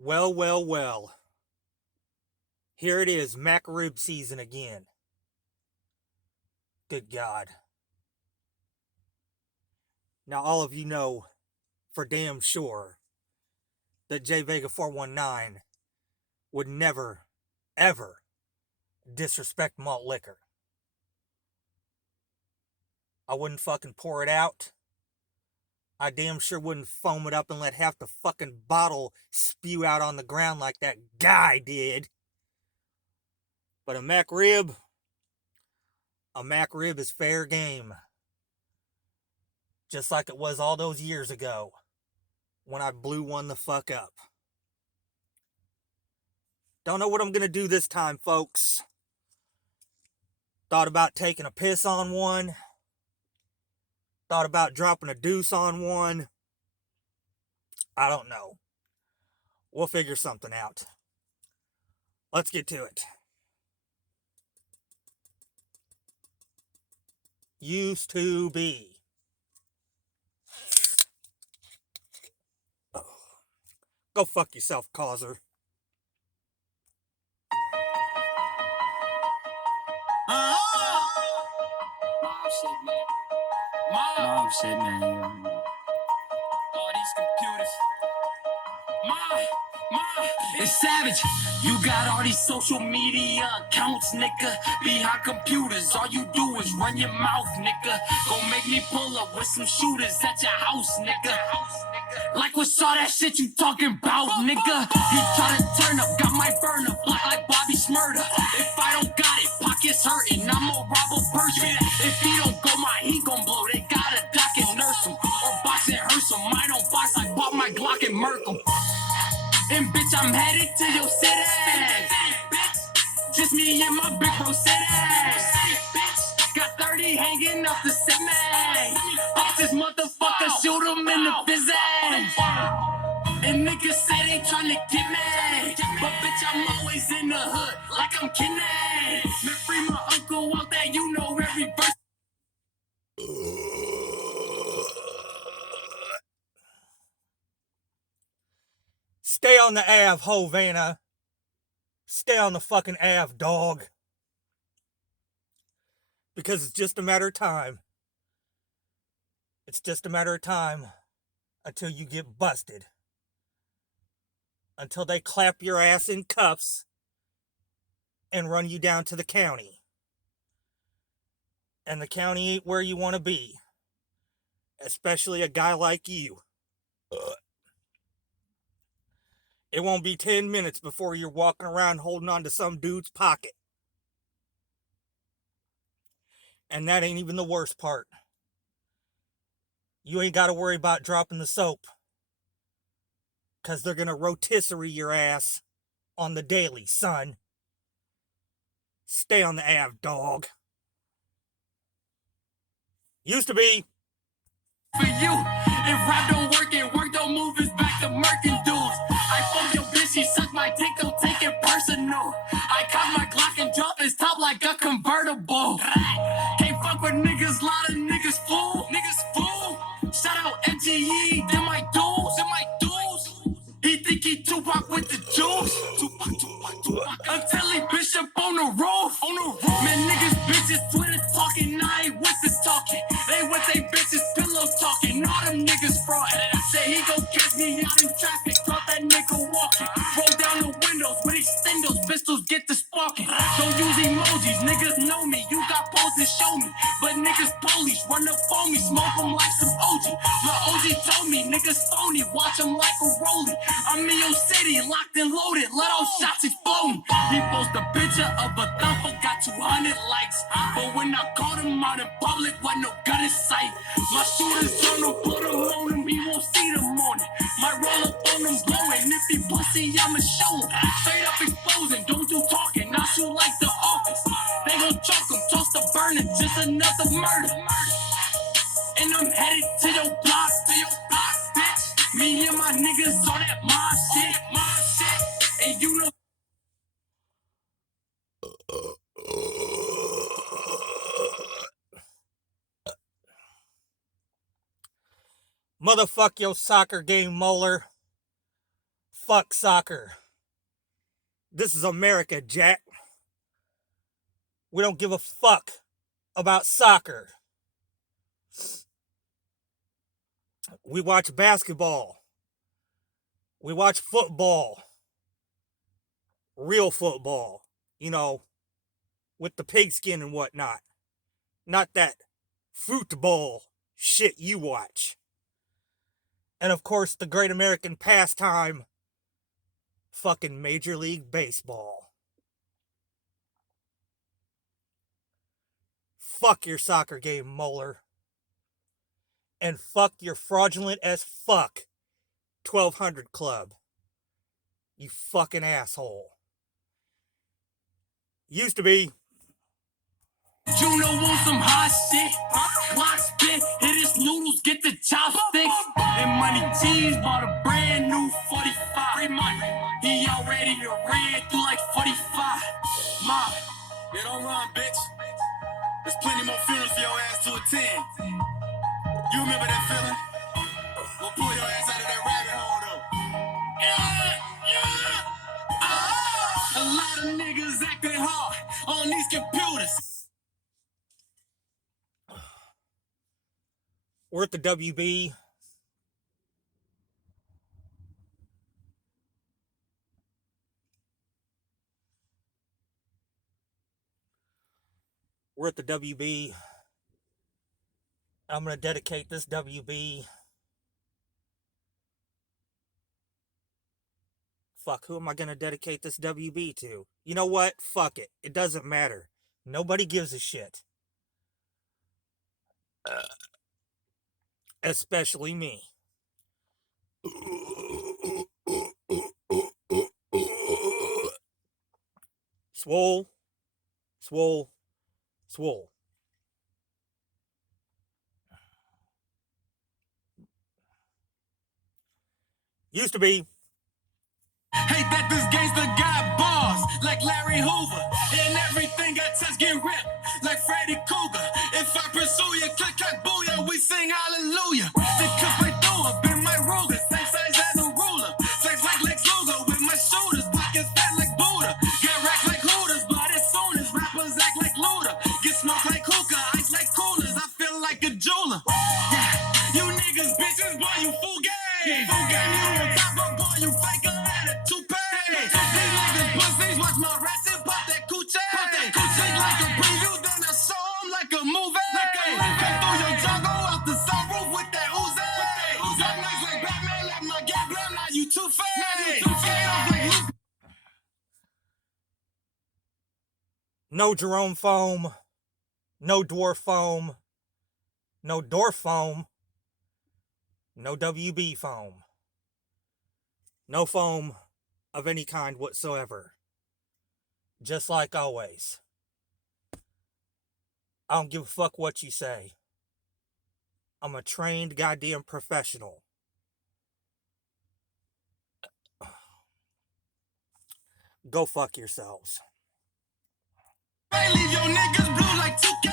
Well, well, well. Here it is, Mac Rib season again. Good God. Now, all of you know for damn sure that J Vega 419 would never, ever disrespect malt liquor. I wouldn't fucking pour it out. I damn sure wouldn't foam it up and let half the fucking bottle spew out on the ground like that guy did. But a Mac Rib is fair game. Just like it was all those years ago when I blew one the fuck up. Don't know what I'm gonna do this time, folks. Thought about taking a piss on one. Thought about dropping a deuce on one. I don't know. We'll figure something out. Let's get to it. Used to be. Oh. Go fuck yourself, causer. Mom shit, man. All these computers. It's savage. You got all these social media accounts, nigga. Behind computers, all you do is run your mouth, nigga. Gon' make me pull up with some shooters at your house, nigga. Like what's all that shit you talking about, nigga? He try to turn up, got my burner, block like Bobby Smurda. If I don't got it, pockets hurting, I'ma rob a person. If he don't go, my heat gon' blow. They gotta dock and nurse him, or box and hearse him. I don't box, I bought my Glock and murk him. And bitch, I'm headed to your city. Just me and my big bro city. Got 30 hanging off the semi. Off this motherfucker, shoot him in the physics. And niggas say they tryna get me. But bitch, I'm always in the hood, like I'm Kenny. Man, free my uncle out there, you know every verse. Stay on the Ave, Havana. Stay on the fucking Ave, dog. Because it's just a matter of time. It's just a matter of time until you get busted. Until they clap your ass in cuffs and run you down to the county. And the county ain't where you want to be. Especially a guy like you. It won't be 10 minutes before you're walking around holding on to some dude's pocket. And that ain't even the worst part. You ain't got to worry about dropping the soap. Because they're going to rotisserie your ass on the daily, son. Stay on the Ave, dog. Used to be. For you, if rap don't work and work don't move, it's back to murking dudes. I fuck your bitch, she suck my dick, don't take it personal. I cock my Glock and drop his top like a convertible. Can't fuck with niggas, lot of niggas fool. Shout out MGE, them my dudes. He think he Tupac with the juice. Tupac. Until he bishop on the roof. Man, niggas bitches Twitter talking, I ain't with the talking. They with they bitches pillow talking. All them niggas fraud. Say he gon' catch me out in traffic. Caught that nigga walking. Roll down the windows with extendos. Pistols get the sparking. Don't use emojis. Niggas know me. You got poses, show me. But niggas police run up on me. Smoke them like some OG. My OG told me niggas phony. Watch them like a rollie. I'm in your city, locked and loaded. Let all shots explode. He post a picture of a thumper, got 200 likes. But when I caught him out in public, wasn't no gun in sight. My shooters on him, put him on him, he won't see the morning. Might roll up on him, blowing. If he pussy, I'ma show him. Straight up exposing, don't do talking, I shoot like the office. They gon' choke him, toss the burner, just another murder. And I'm headed to your block, bitch. Me and my niggas on that mob shit. And you know. Motherfuck your soccer game, Moeller. Fuck soccer. This is America, Jack. We don't give a fuck about soccer. We watch basketball. We watch football. Real football. You know, with the pigskin and whatnot. Not that football shit you watch. And of course, the great American pastime, fucking Major League Baseball. Fuck your soccer game, Moeller. And fuck your fraudulent as fuck 1200 Club. You fucking asshole. Used to be. Juno want some hot shit. Block spit, hit his noodles, get the chopsticks. And Money Cheese bought a brand new 45. Free money. He already ran through like 45. Mom. Yeah, don't run, bitch. There's plenty more funerals for your ass to attend. You remember that feeling? We'll pull your ass out of that rabbit hole, though. A lot of niggas acting hard on these computers. We're at the WB. We're at the WB. I'm going to dedicate this WB. Fuck, who am I going to dedicate this WB to? You know what? Fuck it. It doesn't matter. Nobody gives a shit. Especially me. Swole. Swole. Swole. Used to be. Hate that this gangster got bars like Larry Hoover. And everything I touch get ripped like Freddy Cougar. If I pursue you, click, clack, booyah, we sing hallelujah. They cut right through up in my Ruger, same size as a ruler. Flex like Lex Luger with my shooters, pockets fat like Buddha. Get racked like Hooters, but as soon as rappers act like Luda, get smoked like hookah, ice like coolers, I feel like a jeweler. Yeah, you niggas bitches, boy, you fool game. Fool game, you on top of, boy, you faker at a toupee. These niggas pussies, watch my rats and pop that coochie. Take like a preview, then I show 'em like a movie. Cut through your jungle out the sunroof with that Uzi. Dark nights like Batman, let my gap blam, now you Two-Face. No Jerome foam. No dwarf foam. No dwarf foam. No WB foam. No foam of any kind whatsoever. Just like always. I don't give a fuck what you say. I'm a trained goddamn professional. Go fuck yourselves. Leave your niggas blue like 2K.